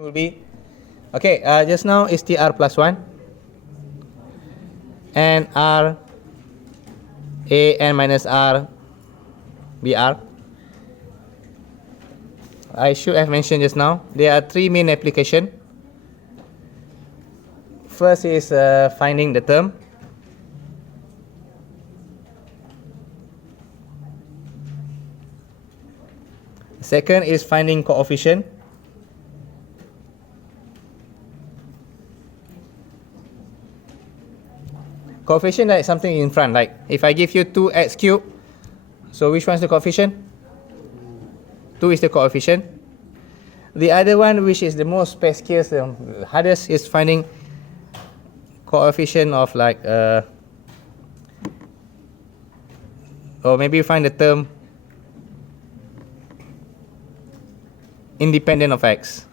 will be, okay, just now is TR plus 1 and R A n minus R BR. I should have mentioned just now, there are three main applications. First is finding the term. Second is finding coefficient. Coefficient like something in front, like if I give you 2x cubed, so which one is the coefficient? 2 is the coefficient. The other one, which is the most pesky, the hardest, is finding coefficient of like, or maybe find the term independent of x.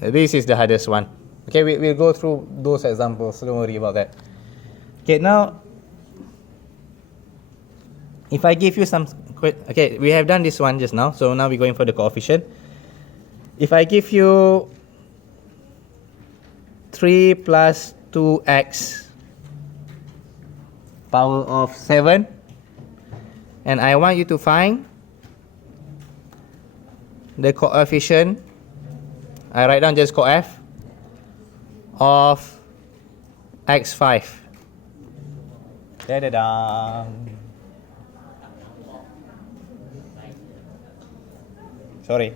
This is the hardest one. Okay, we'll go through those examples, so don't worry about that. Okay, now, if I give you some, okay, we have done this one just now, so now we're going for the coefficient. If I give you 3 plus 2x power of 7, and I want you to find the coefficient, I write down just coef of x5. Da-da-da. Sorry.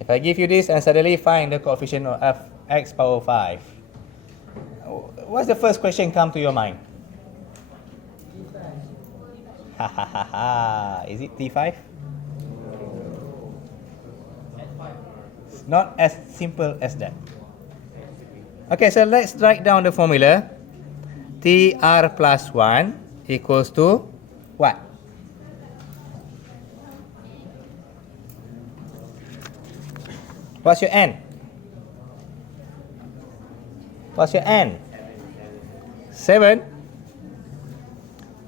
If I give you this and suddenly find the coefficient of x power 5, what's the first question come to your mind? Ha ha ha ha. Is it T5? It's not as simple as that. Okay, so let's write down the formula. TR plus 1 equals to what? What's your n? What's your n? 7.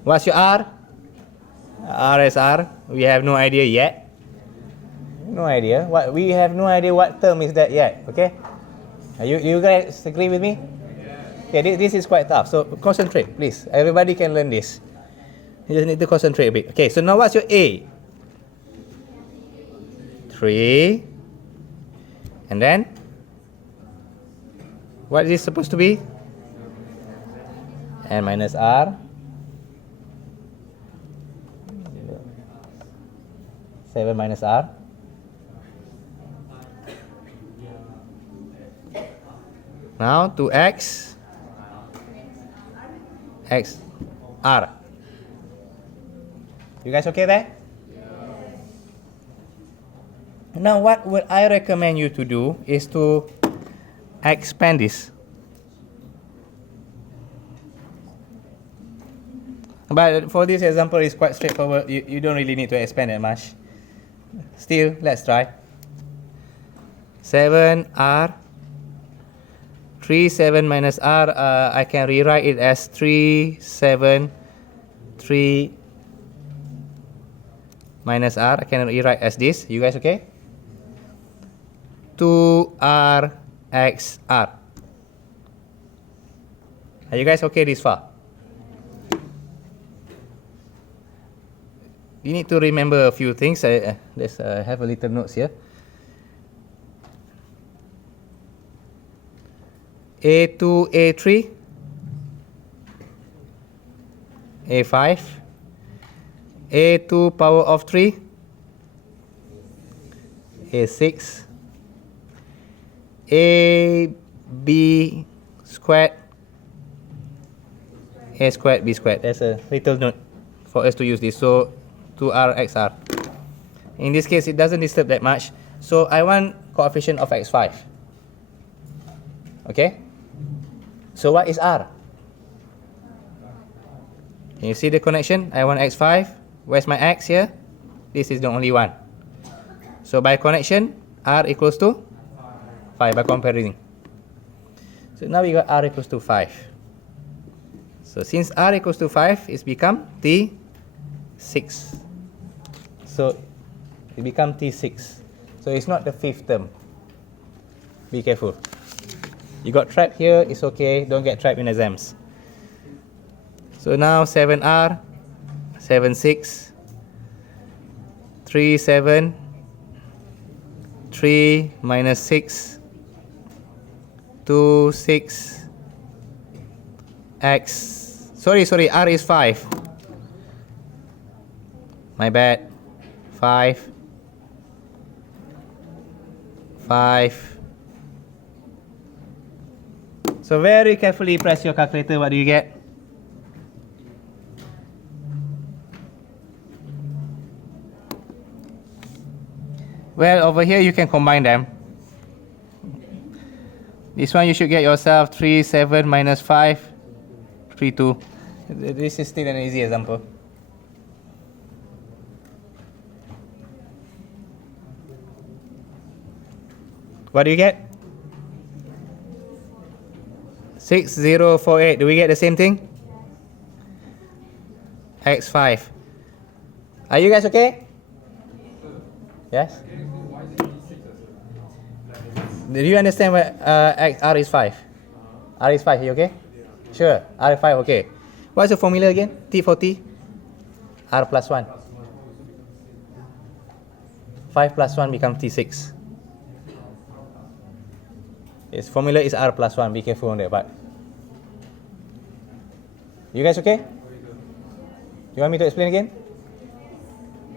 What's your r? R is r. We have no idea yet. No idea. We have no idea what term is that yet. Okay? You guys agree with me? Okay, this is quite tough. So concentrate, please. Everybody can learn this. You just need to concentrate a bit. Okay, so now what's your a? 3. And then, what is this supposed to be? N minus R. 7 minus R. Now 2x x R. You guys okay there? Now what would I recommend you to do is to expand this. But for this example, it's quite straightforward. You don't really need to expand that much. Still, let's try. 7R. 3, 7 minus R. I can rewrite it as 3, 7, 3 minus R. I can rewrite as this. You guys okay? 2R x R. Are you guys okay this far? You need to remember a few things. Let's have a little notes here. A2, A3, A5, A2 power of 3, A6, AB squared, A squared, B squared. There's a little note for us to use this. So 2R xr. In this case, it doesn't disturb that much. So I want coefficient of x5. Okay? So what is R? Can you see the connection? I want x5. Where's my x here? This is the only one. So by connection, R equals to 5 by comparing. So now we got R equals to 5. So since R equals to 5, it's become T 6. So it becomes T6. So it's not the fifth term. Be careful. You got trapped here, it's okay. Don't get trapped in exams. So now 7R, 7, 6, 3, 7, 3 minus 6, 2, 6, X. Sorry, R is 5. My bad. 5, 5. So very carefully press your calculator. What do you get? Well, over here you can combine them. This one you should get yourself 3, 7 minus 5, 3, 2. This is still an easy example. What do you get? 6048. Do we get the same thing? X5. Are you guys okay? Yes? Do you understand what R is 5? R is 5, are you okay? Sure, R is 5, okay. What's the formula again? T for T? R plus 1. 5 plus 1 becomes T6. Its formula is R plus 1. Be careful on that part. You guys okay? You want me to explain again?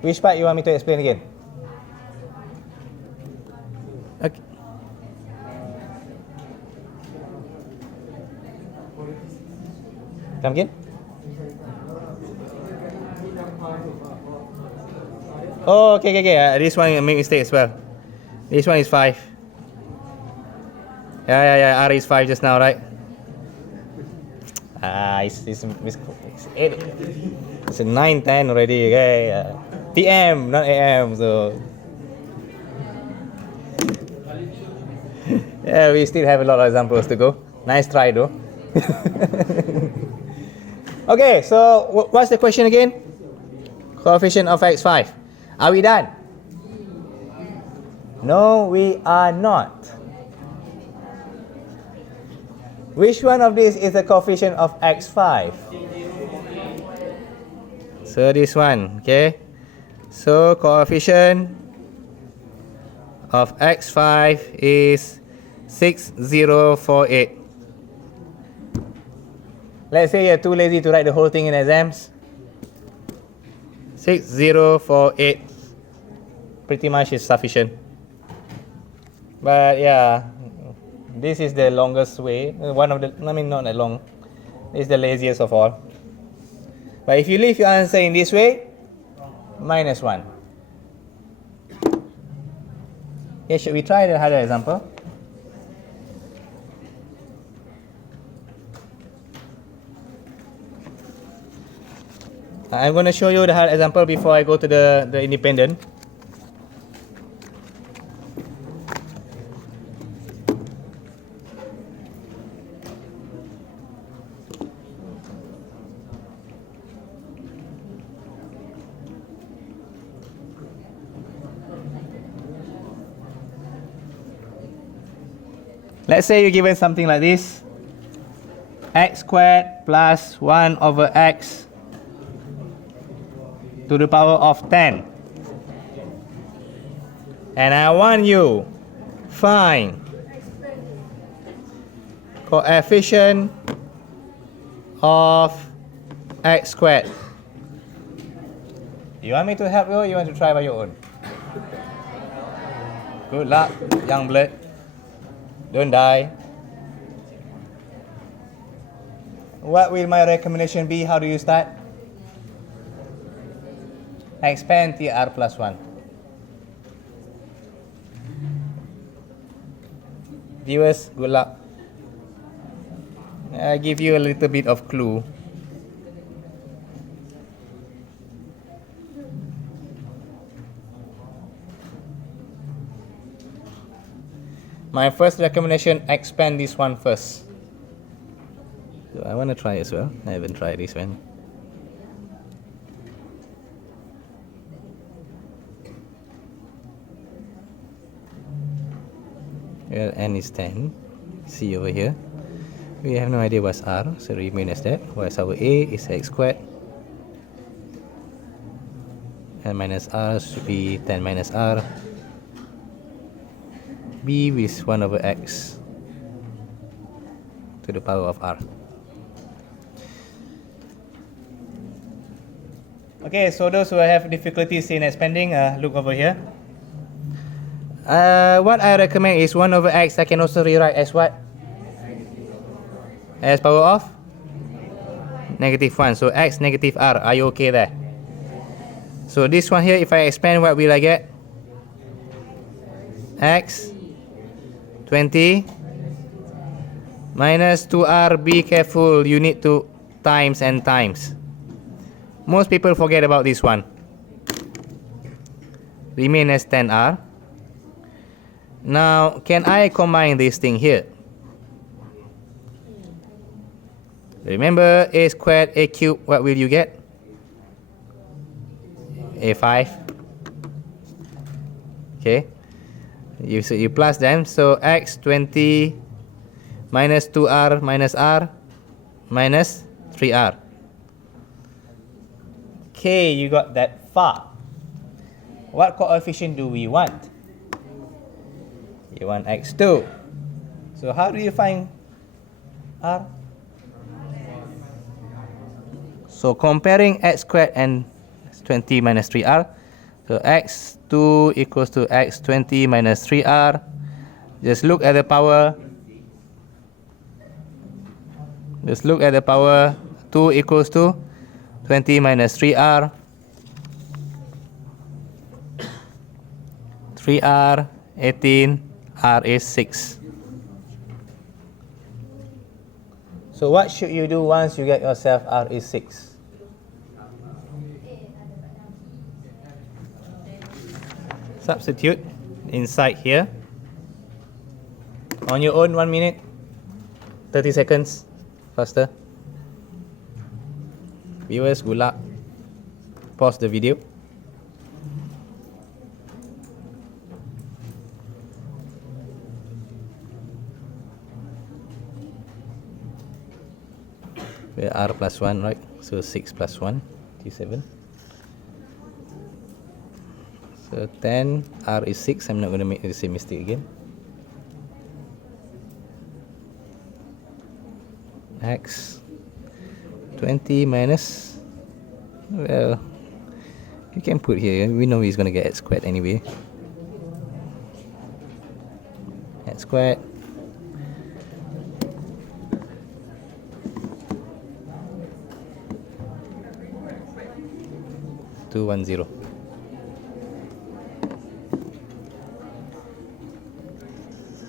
Which part you want me to explain again? Okay. Come again? Oh, okay. This one make mistake as well. This one is 5. Yeah. R is 5 just now, right? It's 8. It's 9, 10 already. Okay. PM, not AM. So yeah, we still have a lot of examples to go. Nice try, though. Okay, so what's the question again? Coefficient of x5. Are we done? No, we are not. Which one of these is the coefficient of x5? So this one, okay? So coefficient of x5 is 6048. Let's say you're too lazy to write the whole thing in exams. 6048 pretty much is sufficient. But yeah, this is the longest way. One of the, not that long. It's the laziest of all. But if you leave your answer in this way, -1. Okay, should we try the harder example? I'm going to show you the hard example before I go to the independent. Let's say you're given something like this. X squared plus 1 over x to the power of 10. And I want you find coefficient of x squared. You want me to help you or you want to try by your own? Good luck, young blood. Don't die. What will my recommendation be? How do you start? Expand the r plus 1. Viewers, good luck. I give you a little bit of clue. My first recommendation, expand this one first. So I want to try as well. I haven't tried this one. where n is 10. See over here. We have no idea what's r, so remain as that. Whereas our a is x squared. And minus r should be 10 minus r. b is 1 over x to the power of r. Okay, so those who have difficulties in expanding, look over here. What I recommend is 1 over x I can also rewrite as what? As power of? -1. So x negative r. Are you okay there? So this one here, if I expand, what will I get? X 20 minus 2r. Be careful, you need to times and times. Most people forget about this one. Remain as 10r. Now, can I combine this thing here? Remember, a squared, a cubed, what will you get? A5. Okay. You plus them, so x 20 minus 2r minus r minus 3r. Okay, you got that far. What coefficient do we want? You want x2. So how do you find r? So comparing x squared and 20 minus 3r. So x2 equals to x20 minus 3r. Just look at the power. Just look at the power. 2 equals to 20 minus 3r. 3r, 18, r is 6. So what should you do once you get yourself r is 6? Substitute inside here. On your own, 1 minute, 30 seconds, faster. Viewers, good luck. Pause the video. We're r+1, right? So 6 plus 1, 7. So 10, r is 6. I'm not going to make the same mistake again. X 20 minus, well, you can put here. We know he's going to get x squared anyway. X squared. $210.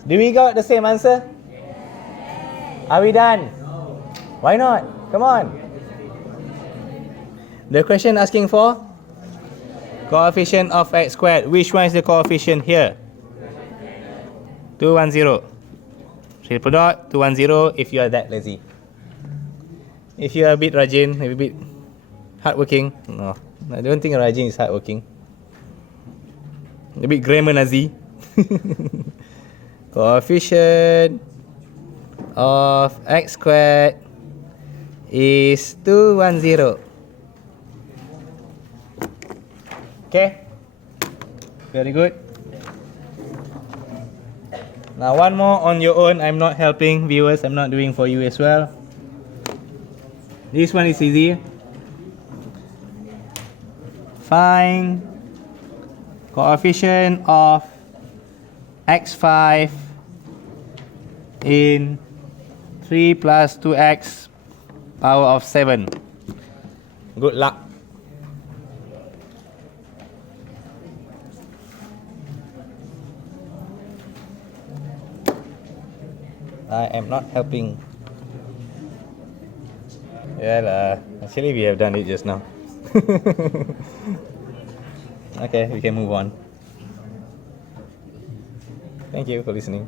Do we got the same answer? Yes. Are we done? No. Why not? Come on. The question asking for coefficient of x squared. Which one is the coefficient here? 210. Triple dot 210 if you are that lazy. If you are a bit rajin, a bit hardworking, no. I don't think rajin is hardworking. A bit grammar Nazi. Coefficient of x squared is 210. Okay, very good. Now one more on your own. I'm not helping, viewers. I'm not doing for you as well. This one is easy. Find coefficient of x5 in 3 plus 2x power of 7. Good luck. I am not helping. Well, actually we have done it just now. Okay, we can move on. Thank you for listening.